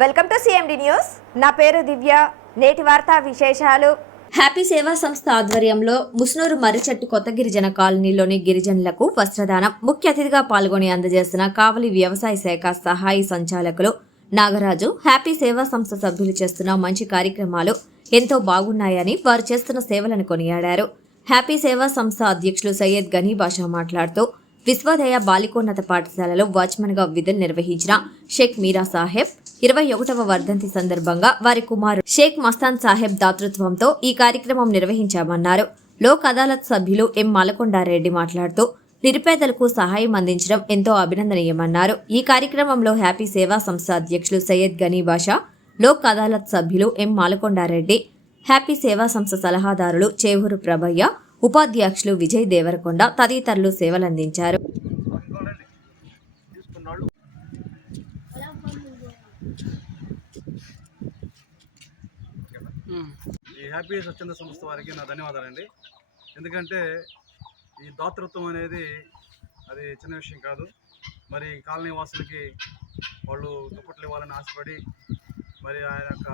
welcome to CMD news నా పేరు దివ్య. నేటి వార్తా విశేషాలు. హ్యాపీ సేవా సంస్థ ఆధ్వర్యంలో ముస్నూరు మర్రిచెట్టు కొత్త గిరిజన కాలనీలోని గిరిజనులకు వస్త్రదానం ముఖ్య అతిథిగా పాల్గొని అందజేస్తున్న కావలి వ్యవసాయ శాఖ సహాయ సంచాలకులు నాగరాజు హ్యాపీ సేవా సంస్థ సభ్యులు చేస్తున్న మంచి కార్యక్రమాలు ఎంతో బాగున్నాయని వారు చేస్తున్న సేవలను కొనియాడారు. హ్యాపీ సేవా సంస్థ అధ్యక్షులు సయ్యద్ గనీ బాషా మాట్లాడుతూ విశ్వోదయ బాలికోన్నత పాఠశాలలో వాచ్మెన్గా విధులు నిర్వహించిన షేక్ మీరా సాహెబ్ ఇరవై ఒకటవ వర్ధంతి సందర్భంగా వారి కుమారుడు షేక్ మస్తాన్ సాహెబ్ దాతృత్వంతో ఈ కార్యక్రమం నిర్వహించామన్నారు. లోక్ అదాలత్ సభ్యులు ఎం మాలకొండారెడ్డి మాట్లాడుతూ నిరుపేదలకు సహాయం అందించడం ఎంతో అభినందనీయమన్నారు. ఈ కార్యక్రమంలో హ్యాపీ సేవా సంస్థ అధ్యక్షులు సయ్యద్ గనీ బాషా లోక్ అదాలత్ సభ్యులు ఎం మాలకొండారెడ్డి హ్యాపీ సేవా సంస్థ సలహాదారులు చేవూరు ప్రభయ్య ఉపాధ్యక్షులు విజయ్ దేవరకొండ తదితరులు సేవలందించారు. ఈ హ్యాపీ స్వచ్ఛంద సంస్థ వారికి నా ధన్యవాదాలండి. ఎందుకంటే ఈ దాతృత్వం అనేది అది చిన్న విషయం కాదు. మరి కాలనీ వాసులకి వాళ్ళు దుప్పట్లు ఇవ్వాలని ఆశపడి మరి ఆయన యొక్క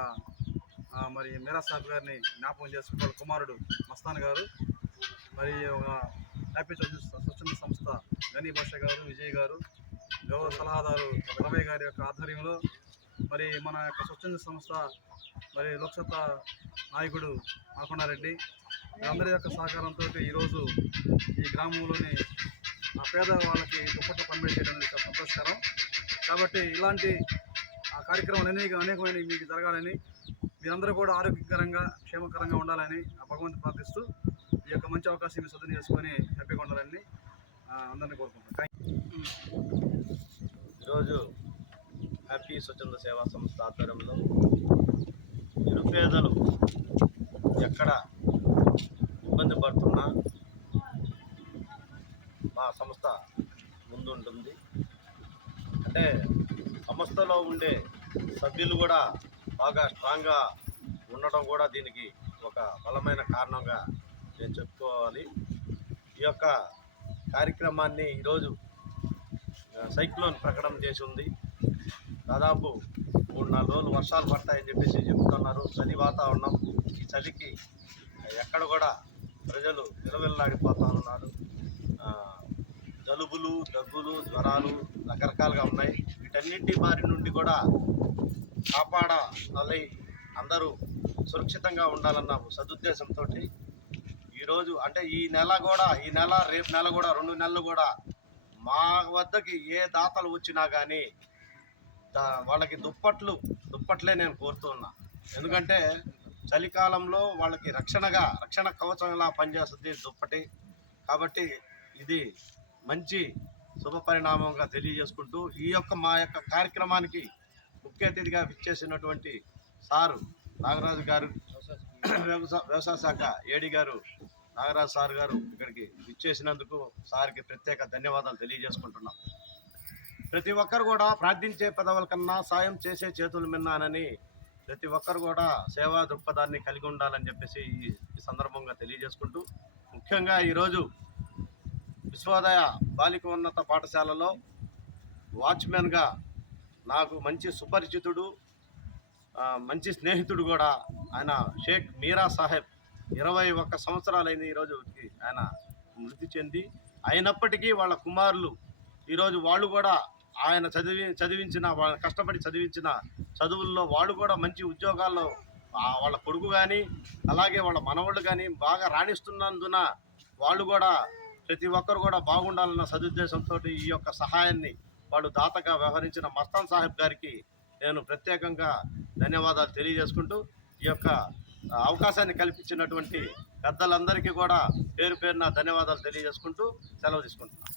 మరి మీరా సాబ్ గారిని జ్ఞాపకం చేసుకుని వాళ్ళ కుమారుడు మస్తాన్ గారు మరి ఒక హ్యాపీ స్వచ్ఛంద స్వచ్ఛంద సంస్థ. గనీ భాష గారు విజయ్ గారు గౌరవ సలహాదారు రమయ్య గారి యొక్క ఆధ్వర్యంలో మరి మన యొక్క స్వచ్ఛంద సంస్థ మరి లోక్సత్తా నాయకుడు మాకొండారెడ్డి వీరందరి యొక్క సహకారంతో ఈరోజు ఈ గ్రామంలోని ఆ పేద వాళ్ళకి దుప్పట్లు పంపిణీ చేయడం అనేది సంతోషకరం. కాబట్టి ఇలాంటి ఆ కార్యక్రమాలు అనేక అనేకమైన మీకు జరగాలని మీరందరూ కూడా ఆరోగ్యకరంగా క్షేమకరంగా ఉండాలని ఆ భగవంతు ప్రార్థిస్తూ ఈ యొక్క మంచి అవకాశం మీరు సొంతం చేసుకొని హ్యాపీగా ఉండాలని అందరినీ కోరుకుంటున్నాను. థ్యాంక్ ఈరోజు హ్యాపీ స్వచ్ఛంద సేవా సంస్థ ఆధ్వర్యంలో నిరుపేదలు ఎక్కడ ఇబ్బంది పడుతున్నా మా సంస్థ ముందుంటుంది. అంటే సంస్థలో ఉండే సభ్యులు కూడా బాగా స్ట్రాంగ్గా ఉండటం కూడా దీనికి ఒక బలమైన కారణంగా నేను చెప్పుకోవాలి. ఈ యొక్క కార్యక్రమాన్ని ఈరోజు సైక్లోన్ ప్రకటన చేసి ఉంది దాదాపు మూడు నాలుగు రోజులు వర్షాలు పడతాయని చెప్పేసి చెప్తున్నారు. చలి వాతావరణం ఈ చలికి ఎక్కడ కూడా ప్రజలు విలవిల్లాడిపోతా ఉన్నారు. జలుబులు దగ్గులు జ్వరాలు రకరకాలుగా ఉన్నాయి. వీటన్నింటి బారి నుండి కూడా కాపాడాలి. అందరూ సురక్షితంగా ఉండాలన్న సదుద్దేశంతో ఈరోజు అంటే ఈ నెల కూడా ఈ నెల రేపు నెల కూడా రెండు నెలలు కూడా మా వద్దకి ఏ దాతలు వచ్చినా కానీ వాళ్ళకి దుప్పట్లు దుప్పట్లే నేను కోరుతున్నా ఎందుకంటే చలికాలంలో వాళ్ళకి రక్షణగా రక్షణ కవచంలా పనిచేస్తుంది దుప్పటి. కాబట్టి ఇది మంచి శుభ పరిణామంగా తెలియజేసుకుంటూ ఈ యొక్క మా యొక్క కార్యక్రమానికి ముఖ్య అతిథిగా విచ్చేసినటువంటి సారు నాగరాజు గారు వ్యవసాయ వ్యవసాయ శాఖ ఏడి గారు నాగరాజ్ సార్ గారు ఇక్కడికి విచ్చేసినందుకు సార్కి ప్రత్యేక ధన్యవాదాలు తెలియజేసుకుంటున్నాం. ప్రతి ఒక్కరు కూడా ప్రార్థించే పదవుల కన్నా సాయం చేసే చేతులు మిన్నానని ప్రతి ఒక్కరు కూడా సేవా దృక్పథాన్ని కలిగి ఉండాలని చెప్పేసి ఈ సందర్భంగా తెలియజేసుకుంటూ ముఖ్యంగా ఈరోజు విశ్వోదయ బాలిక ఉన్నత పాఠశాలలో వాచ్మెన్గా నాకు మంచి సుపరిచితుడు మంచి స్నేహితుడు కూడా ఆయన షేక్ మీరా సాహెబ్. ఇరవై ఒక్క సంవత్సరాలైంది ఈరోజు ఆయన మృతి చెంది. అయినప్పటికీ వాళ్ళ కుమారులు ఈరోజు వాళ్ళు కూడా ఆయన చదివి చదివించిన వాళ్ళ కష్టపడి చదివించిన చదువుల్లో వాళ్ళు కూడా మంచి ఉద్యోగాల్లో వాళ్ళ కొడుకు కానీ అలాగే వాళ్ళ మనవాళ్ళు కానీ బాగా రాణిస్తున్నందున వాళ్ళు కూడా ప్రతి ఒక్కరు కూడా బాగుండాలన్న సదుద్దేశంతో ఈ యొక్క సహాయాన్ని వాళ్ళు దాతగా వ్యవహరించిన మస్తాన్ సాహెబ్ గారికి నేను ప్రత్యేకంగా ధన్యవాదాలు తెలియజేసుకుంటూ ఈ యొక్క అవకాశాన్ని కల్పించినటువంటి పెద్దలందరికీ కూడా పేరు పేరున ధన్యవాదాలు తెలియజేసుకుంటూ సెలవు తీసుకుంటున్నాను